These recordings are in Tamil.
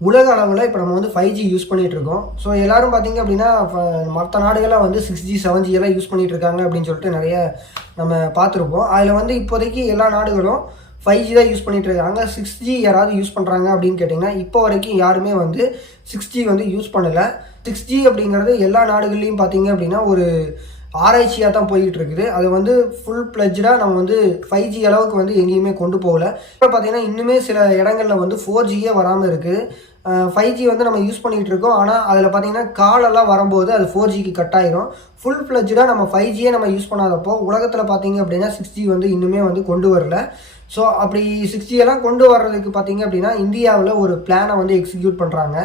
உலக அளவில் இப்போ நம்ம வந்து 5G யூஸ் பண்ணிகிட்டு இருக்கோம். ஸோ எல்லோரும் பார்த்திங்க அப்படின்னா மற்ற நாடுகளாக வந்து 6G 7G எல்லாம் யூஸ் பண்ணிகிட்டு இருக்காங்க அப்படின்னு சொல்லிட்டு நிறைய நம்ம பார்த்துருப்போம். அதில் வந்து இப்போதைக்கு எல்லா நாடுகளும் 5G தான் யூஸ் பண்ணிகிட்டு இருக்காங்க. 6G யாராவது யூஸ் பண்ணுறாங்க அப்படின்னு கேட்டிங்கன்னா இப்போ வரைக்கும் யாருமே வந்து 6G வந்து யூஸ் பண்ணலை. 6G அப்படிங்கிறது எல்லா நாடுகள்லையும் பார்த்திங்க அப்படின்னா ஒரு ஆராய்ச்சியாக தான் போய்கிட்டு இருக்குது. அது வந்து ஃபுல் ப்ளஜ்டாக நம்ம வந்து 5G அளவுக்கு வந்து எங்கேயுமே கொண்டு போகலை. இப்போ பார்த்திங்கன்னா இன்னுமே சில இடங்களில் வந்து 4Gயே வராமல் இருக்குது. 5G வந்து நம்ம யூஸ் பண்ணிகிட்டு இருக்கோம். ஆனால் அதில் பார்த்திங்கன்னா காலெல்லாம் வரும்போது அது 4Gக்கு கட் ஆகிரும். ஃபுல் ப்ளஜ்டாக நம்ம 5Gயே நம்ம யூஸ் பண்ணாதப்போ உலகத்தில் பார்த்திங்க அப்படின்னா 6G வந்து இன்னுமே வந்து கொண்டு வரல. ஸோ அப்படி 6G எல்லாம் கொண்டு வர்றதுக்கு பார்த்திங்க அப்படின்னா இந்தியாவில் ஒரு பிளானை வந்து எக்ஸிக்யூட் பண்ணுறாங்க.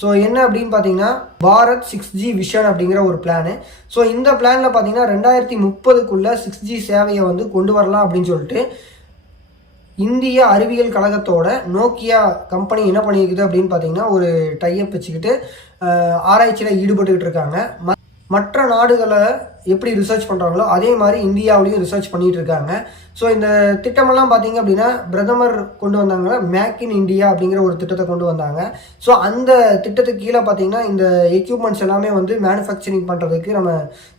ஸோ என்ன அப்படின்னு பார்த்தீங்கன்னா பாரத் 6G விஷன் அப்படிங்கிற ஒரு பிளானு. ஸோ இந்த பிளானில் பார்த்தீங்கன்னா 2030க்குள்ளே 6G சேவையை வந்து கொண்டு வரலாம் அப்படின்னு சொல்லிட்டு இந்திய அறிவியல் கழகத்தோட நோக்கியா கம்பெனி என்ன பண்ணியிருக்குது அப்படின்னு பார்த்தீங்கன்னா ஒரு டைப் வச்சுக்கிட்டு ஆராய்ச்சியில் ஈடுபட்டுக்கிட்டு இருக்காங்க. மற்ற நாடுகளை எப்படி ரிசர்ச் பண்ணுறாங்களோ அதே மாதிரி இந்தியாவிலையும் ரிசர்ச் பண்ணிகிட்டு இருக்காங்க. ஸோ இந்த திட்டமெல்லாம் பார்த்திங்க அப்படின்னா பிரதமர் கொண்டு வந்தாங்க, மேக் இன் இந்தியா அப்படிங்கிற ஒரு திட்டத்தை கொண்டு வந்தாங்க. ஸோ அந்த திட்டத்துக்கு கீழே பார்த்திங்கன்னா இந்த எக்யூப்மெண்ட்ஸ் எல்லாமே வந்து மேனுஃபேக்சரிங் பண்ணுறதுக்கு நம்ம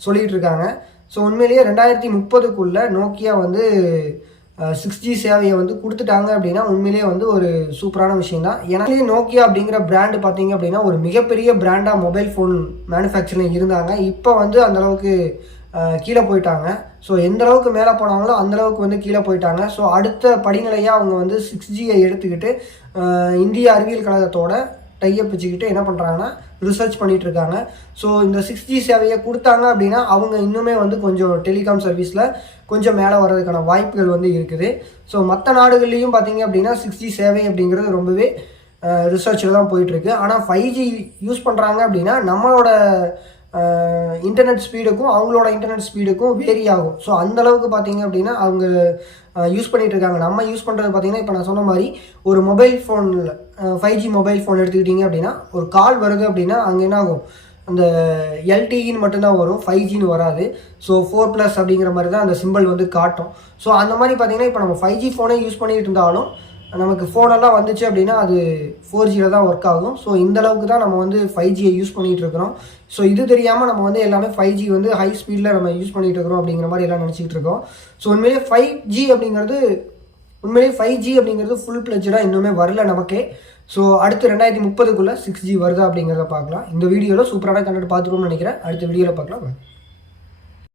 சொல்லிகிட்டு இருக்காங்க. ஸோ உண்மையிலேயே 2030க்குள்ளே நோக்கியா வந்து 6G சேவையை வந்து கொடுத்துட்டாங்க அப்படின்னா உண்மையிலேயே வந்து ஒரு சூப்பரான விஷயம் தான். ஏன்னா நோக்கியா அப்படிங்கிற பிராண்டு பார்த்தீங்க அப்படின்னா ஒரு மிகப்பெரிய பிராண்டாக மொபைல் ஃபோன் மேனுஃபேக்சரிங் இருந்தாங்க. இப்போ வந்து அந்தளவுக்கு கீழே போயிட்டாங்க. ஸோ எந்த அளவுக்கு மேலே போனாங்களோ அந்தளவுக்கு வந்து கீழே போயிட்டாங்க. ஸோ அடுத்த படிநிலையாக அவங்க வந்து 6Gயை எடுத்துக்கிட்டு இந்திய அறிவியல் கழகத்தோட டைப் வச்சுக்கிட்டு என்ன பண்ணுறாங்கன்னா ரிசர்ச் பண்ணிகிட்டு இருக்காங்க. ஸோ இந்த 6G சேவையை கொடுத்தாங்க அப்படின்னா அவங்க இன்னுமே வந்து கொஞ்சம் டெலிகாம் சர்வீஸில் கொஞ்சம் மேலே வர்றதுக்கான வாய்ப்புகள் வந்து இருக்குது. ஸோ மற்ற நாடுகள்லேயும் பார்த்திங்க அப்படின்னா 6G சேவை அப்படிங்கிறது ரொம்பவே ரிசர்ச்சில் தான் போயிட்டுருக்கு. ஆனால் 5G யூஸ் பண்ணுறாங்க அப்படின்னா நம்மளோட இன்டர்நெட் ஸ்பீடுக்கும் அவங்களோட இன்டர்நெட் ஸ்பீடுக்கும் வேரி ஆகும். ஸோ அந்தளவுக்கு பார்த்திங்க அப்படின்னா அவங்க யூஸ் பண்ணிகிட்டு இருக்காங்க. நம்ம யூஸ் பண்ணுறது பார்த்திங்கன்னா இப்போ நான் சொன்ன மாதிரி ஒரு மொபைல் ஃபோனில் 5G மொபைல் ஃபோன் எடுத்துக்கிட்டிங்க அப்படின்னா ஒரு கால் வருது அப்படின்னா அங்கே என்ன ஆகும், அந்த LTEன்னு மட்டும்தான் வரும், 5Gன்னு வராது. ஸோ 4+ அப்படிங்கிற மாதிரி தான் அந்த சிம்பிள் வந்து காட்டும். ஸோ அந்த மாதிரி பார்த்திங்கன்னா இப்போ நம்ம 5G ஃபோனே யூஸ் பண்ணிகிட்டு இருந்தாலும் நமக்கு ஃபோனெல்லாம் வந்துச்சு அப்படின்னா அது 4Gயில் தான் ஒர்க் ஆகும். ஸோ இந்த அளவுக்கு தான் நம்ம வந்து 5Gயை யூஸ் பண்ணிகிட்டு இருக்கிறோம். ஸோ இது தெரியாமல் நம்ம வந்து எல்லாமே 5G வந்து ஹை ஸ்பீடில் நம்ம யூஸ் பண்ணிகிட்டு இருக்கிறோம் அப்படிங்கிற மாதிரி எல்லாம் நினச்சிக்கிட்டு இருக்கோம். ஸோ உண்மையிலே 5G அப்படிங்கிறது ஃபுல் ப்ளஜ்டாக இன்னுமே வரல நமக்கே. ஸோ அடுத்து 2030க்குள்ளே 6G வருதா அப்படிங்கிறத பார்க்கலாம். இந்த வீடியோவில் சூப்பரான கண்டென்ட் பார்த்துருவோம்னு நினைக்கிறேன். அடுத்த வீடியோவில் பார்க்கலாம்.